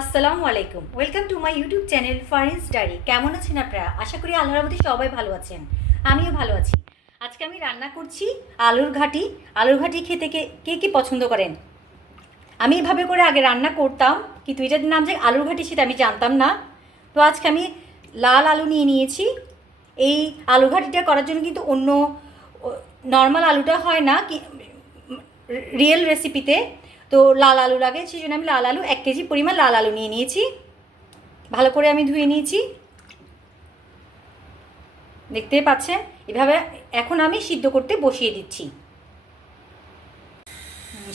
আসসালামু আলাইকুম। Welcome to my YouTube channel Farin's diary কেমন আছেন আপনারা? আশা করি আল্লাহর মধ্যে সবাই ভালো আছেন। আমিও ভালো আছি। আজকে আমি রান্না করছি আলুর ঘাটি। আলুর ঘাটি খেতে কে কে কী পছন্দ করেন? আমি এভাবে করে আগে রান্না করতাম, কিন্তু এটার নাম যে আলুর ঘাটি সেটা আমি জানতাম না। তো আজকে আমি লাল আলু নিয়ে নিয়েছি। এই আলু ঘাটিটা করার জন্য কিন্তু অন্য নর্মাল আলুটা হয় না, কি, রিয়েল রেসিপিতে তো লাল আলু লাগে, সেই জন্য আমি লাল আলু এক কেজি পরিমাণ লাল আলু নিয়ে নিয়েছি। ভালো করে আমি ধুয়ে নিয়েছি। দেখতে পাচ্ছেন? এভাবে এখন আমি সিদ্ধ করতে বসিয়ে দিচ্ছি।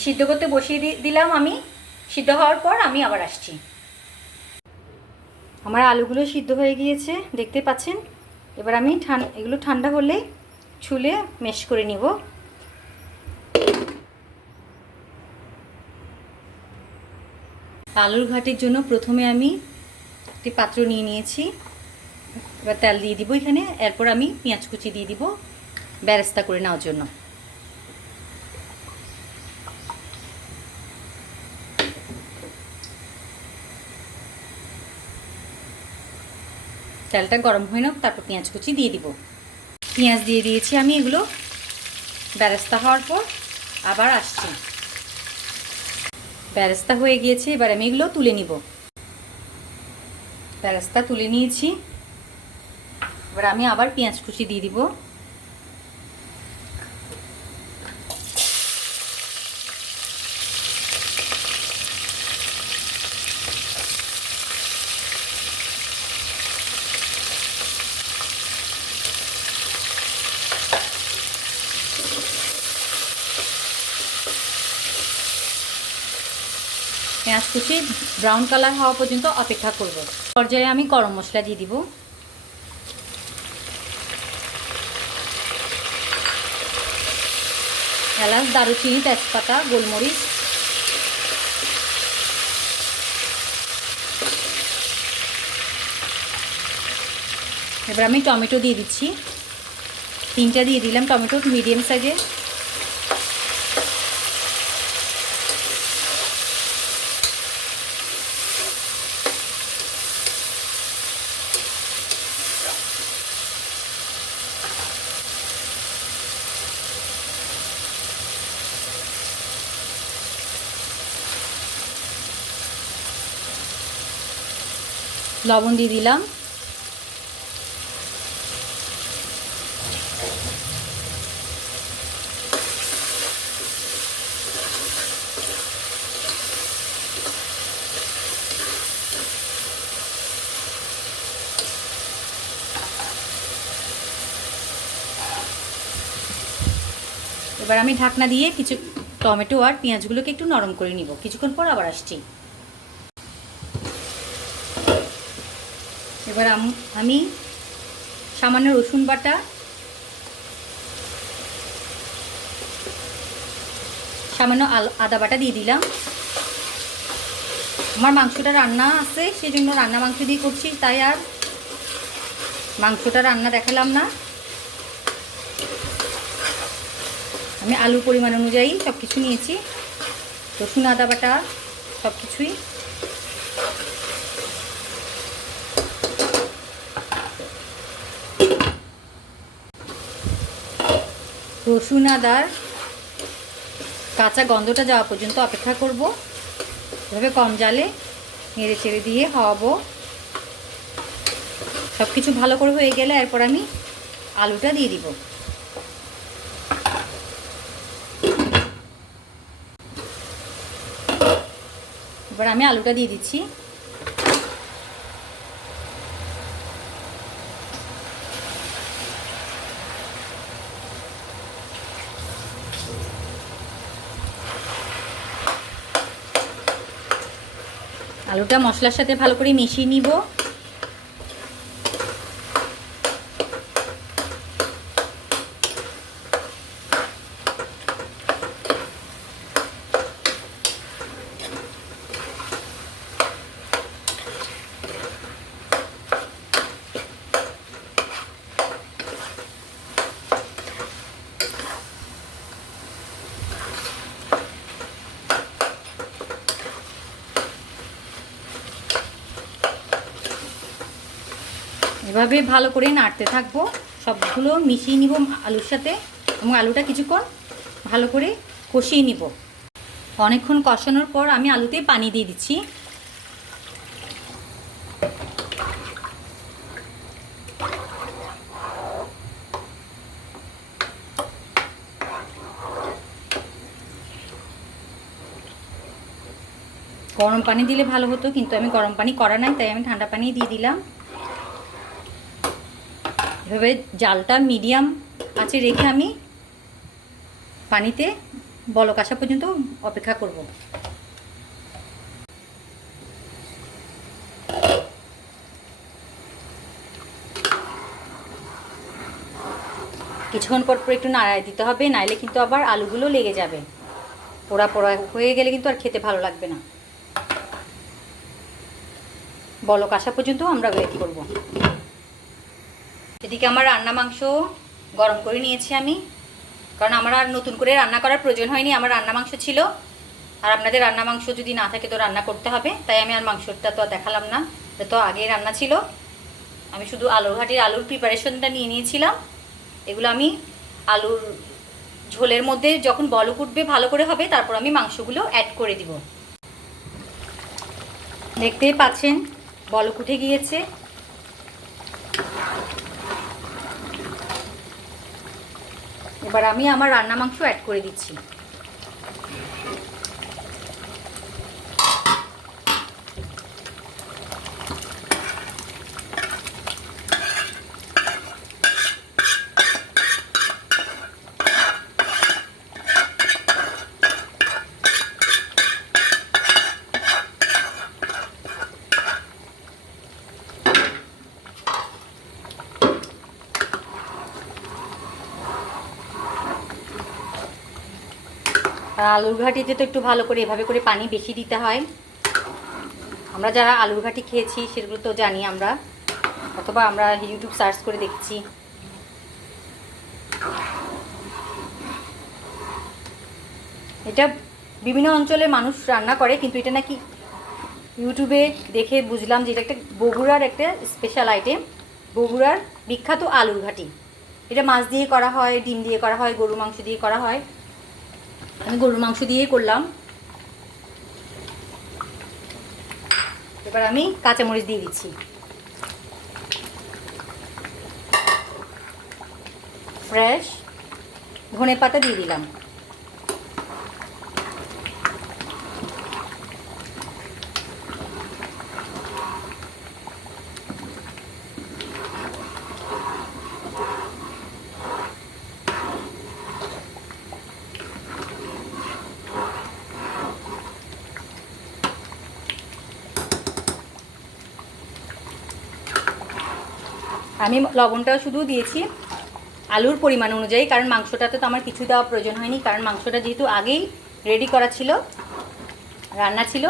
সিদ্ধ করতে বসিয়ে দিলাম আমি। সিদ্ধ হওয়ার পর আমি আবার আসছি। আমার আলুগুলো সিদ্ধ হয়ে গিয়েছে, দেখতে পাচ্ছেন? এবার আমি ঠান এগুলো ঠান্ডা হলে ছুলে মেশ করে নিব। আলুর ঘাটের জন্য প্রথমে আমি একটি পাত্র নিয়ে নিয়েছি। এবার তেল দিয়ে দিব এখানে, এরপর আমি পেঁয়াজ কুচি দিয়ে দিব ব্যারেস্তা করে নেওয়ার জন্য। তেলটা গরম হয়ে নাও, তারপর পেঁয়াজ কুচি দিয়ে দিব। পেঁয়াজ দিয়ে দিয়েছি আমি এগুলো। ব্যারেস্তা হওয়ার পর আবার আসছি। ব্যারেস্তা হয়ে গিয়েছে, এবার আমি এগুলো তুলে নিব। প্যারাস্তা তুলে নিয়েছি। এবার আমি আবার পেঁয়াজ কুচি দিয়ে দিব। পেঁয়াজ কুচি ব্রাউন কালার হওয়া পর্যন্ত অপেক্ষা করব। পর্যায়ে আমি গরম মশলা দিয়ে দিব। এলাচ, দারুচিনি, তেজপাতা, গোলমরিচ। এবার আমি টমেটো দিয়ে দিচ্ছি। তিনটা দিয়ে দিলাম টমেটো মিডিয়াম সাইজে। লবণ দিয়ে দিলাম। এবার আমি ঢাকনা দিয়ে কিছু টমেটো আর পেঁয়াজগুলোকে একটু নরম করে নিব। কিছুক্ষণ পর আবার আসছি। এবার আমি সামান্য রসুন বাটা, সামান্য আদা বাটা দিয়ে দিলাম। আমার মাংসটা রান্না আছে সেই জন্য রান্না মাংস দিয়ে করছি, তাই আর মাংসটা রান্না দেখালাম না। আমি আলুর পরিমাণ অনুযায়ী সব কিছু নিয়েছি, রসুন, আদা বাটা সব কিছুই রসুন আদার কাঁচা গন্ধটা যাওয়া পর্যন্ত অপেক্ষা করব। এভাবে কম জালে নেড়ে চেড়ে দিয়ে হওয়াবো সব কিছু ভালো করে হয়ে গেলে এরপর আমি আলুটা দিয়ে দিব। এবার আমি আলুটা দিয়ে দিচ্ছি। আলুটা মশলার সাথে ভালো করে মিশিয়ে নিব। এভাবে ভালো করে নাড়তে থাকব। সবগুলো মিশিয়ে নিব আলুর সাথে এবং আলুটা কিছুক্ষণ ভালো করে কষিয়ে নিব। অনেকক্ষণ কষানোর পর আমি আলুতে পানি দিয়ে দিচ্ছি। গরম পানি দিলে ভালো হতো, কিন্তু আমি গরম পানি করা নাই, তাই আমি ঠান্ডা পানি দিয়ে দিলাম। এভাবে জালটা মিডিয়াম আছে রেখে আমি পানিতে বলক আসা পর্যন্ত অপেক্ষা করব। কিছুক্ষণ পর পর একটু নাড়ায় দিতে হবে, নাইলে কিন্তু আবার আলুগুলো লেগে যাবে। পোড়া পোড়া হয়ে গেলে কিন্তু আর খেতে ভালো লাগবে না। বলক আসা পর্যন্ত আমরা ওয়েট করব। এদিকে আমার রান্না মাংস গরম করে নিয়েছি আমি। কারণ আমার আর নতুন করে রান্না করার প্রয়োজন হয়নি, আমার রান্না মাংস ছিল। আর আপনাদের রান্না মাংস যদি না থাকে তো রান্না করতে হবে, তাই আমি আর মাংসটা তো দেখালাম না। তো আগেই রান্না ছিল। আমি শুধু আলুর ঘাটির আলুর প্রিপারেশনটা নিয়ে নিয়েছিলাম। এগুলো আমি আলুর ঝোলের মধ্যে যখন বলক উঠবে ভালো করে হবে, তারপর আমি মাংসগুলো অ্যাড করে দিব। দেখতেই পাচ্ছেন বলক উঠে গিয়েছে। এবার আমি আমার রান্না মাংস অ্যাড করে দিচ্ছি। আলুর ঘাটিতে তো একটু ভালো করে এভাবে করে পানি বেশি দিতে হয়। আমরা যারা আলুর ঘাটি খেয়েছি, সেগুলো তো জানি আমরা। অথবা আমরা ইউটিউব সার্চ করে দেখছি। এটা বিভিন্ন অঞ্চলের মানুষ রান্না করে, কিন্তু এটা নাকি ইউটিউবে দেখে বুঝলাম যে এটা একটা বগুড়ার একটা স্পেশাল আইটেম বগুড়ার বিখ্যাত আলুর ঘাটি। এটা মাছ দিয়ে করা হয়, ডিম দিয়ে করা হয় গরু মাংস দিয়ে করা হয়। আমি গরুর মাংস দিয়েই করলাম। এবার আমি কাঁচামরিচ দিয়ে দিচ্ছি। ফ্রেশ ধনে পাতা দিয়ে দিলাম। আমি লবণটাও শুধু দিয়েছি আলুর পরিমাণ অনুযায়ী, কারণ মাংসটাতে তো আমার কিছু দেওয়া প্রয়োজন হয়নি, কারণ মাংসটা যেহেতু আগেই রেডি করা ছিল, রান্না ছিল।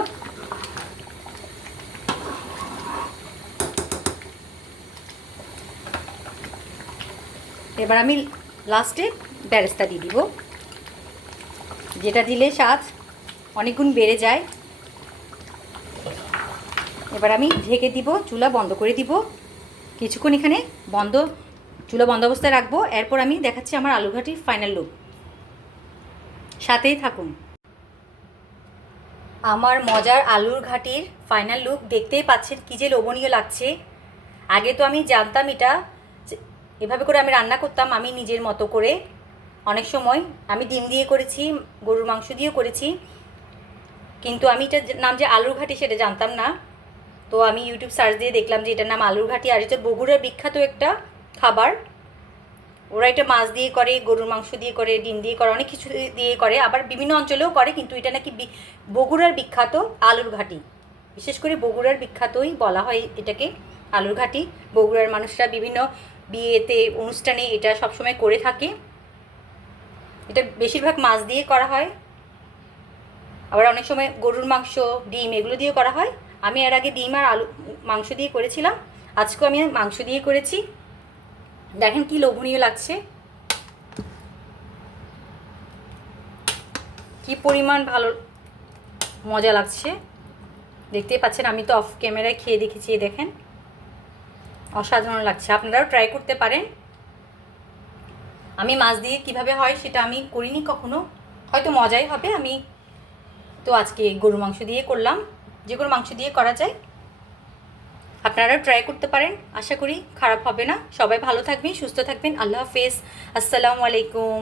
এবার আমি লাস্টে ব্যারেস্তা দিয়ে দিব, যেটা দিলে স্বাদ অনেকগুণ বেড়ে যায়। এবার আমি ঢেকে দিব, চুলা বন্ধ করে দিব। কিছুক্ষণ এখানে বন্ধ, চুলা বন্ধ অবস্থায় রাখব। এরপর আমি দেখাচ্ছি আমার আলুঘাটির ফাইনাল লুক সাথেই থাকুন। আমার মজার আলুর ঘাটির ফাইনাল লুক দেখতেই পাচ্ছেন কী যে লোভনীয় লাগছে। আগে তো আমি জানতাম এটা এভাবে করে আমি রান্না করতাম আমি নিজের মতো করে। অনেক সময় আমি ডিম দিয়ে করেছি, গরুর মাংস দিয়েও করেছি। কিন্তু আমি এটার নাম যে আলুর ঘাটি সেটা জানতাম না। তো আমি ইউটিউব সার্চ দিয়ে দেখলাম যে এটার নাম আলুর ঘাটি আর এটা বগুড়ার বিখ্যাত একটা খাবার। ওরা এটা মাছ দিয়ে করে, গরুর মাংস দিয়ে করে, ডিম দিয়ে করে, অনেক কিছু দিয়ে করে, আবার বিভিন্ন অঞ্চলেও করে, কিন্তু এটা নাকি বগুড়ার বিখ্যাত আলুর ঘাটি বিশেষ করে বগুড়ার বিখ্যাতই বলা হয় এটাকে আলুর ঘাটি বগুড়ার মানুষরা বিভিন্ন বিয়েতে, অনুষ্ঠানে এটা সবসময় করে থাকে। এটা বেশিরভাগ মাছ দিয়ে করা হয়। আবার অনেক সময় গরুর মাংস, ডিম এগুলো দিয়ে করা হয়। আমি এর আগে ডিম আর আলু, মাংস দিয়ে করেছিলাম। আজকেও আমি মাংস দিয়ে করেছি। দেখেন কি লোভনীয় লাগছে। কি পরিমাণ ভালো মজা লাগছে। দেখতেই পাচ্ছেন, আমি তো অফ ক্যামেরায় খেয়ে দেখেছি দেখেন। অসাধারণ লাগছে। আপনারাও ট্রাই করতে পারেন। আমি মাছ দিয়ে কীভাবে হয় সেটা আমি করিনি কখনো। হয়তো মজাই হবে। আমি তো আজকে গরু মাংস দিয়ে করলাম। যে কোনো মাংস দিয়ে করা যায়। আপনারা ট্রাই করতে পারেন। আশা করি খারাপ হবে না। সবাই ভালো থাকবেন, সুস্থ থাকবেন। আল্লাহ হাফেজ। আসসালামু আলাইকুম।